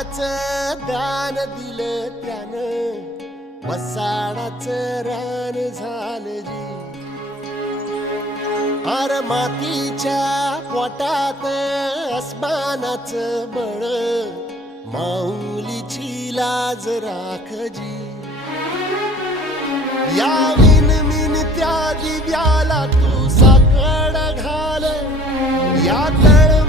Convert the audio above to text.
प्राणाचं दान दिलं त्यानं, वसाडाचं रान झालं जी. अर मातीच्या पोटात अस्मानाचं बळ, माऊलीची लाज राखजी. या विनमिन त्या दिव्याला तू साकड घाल, या तळ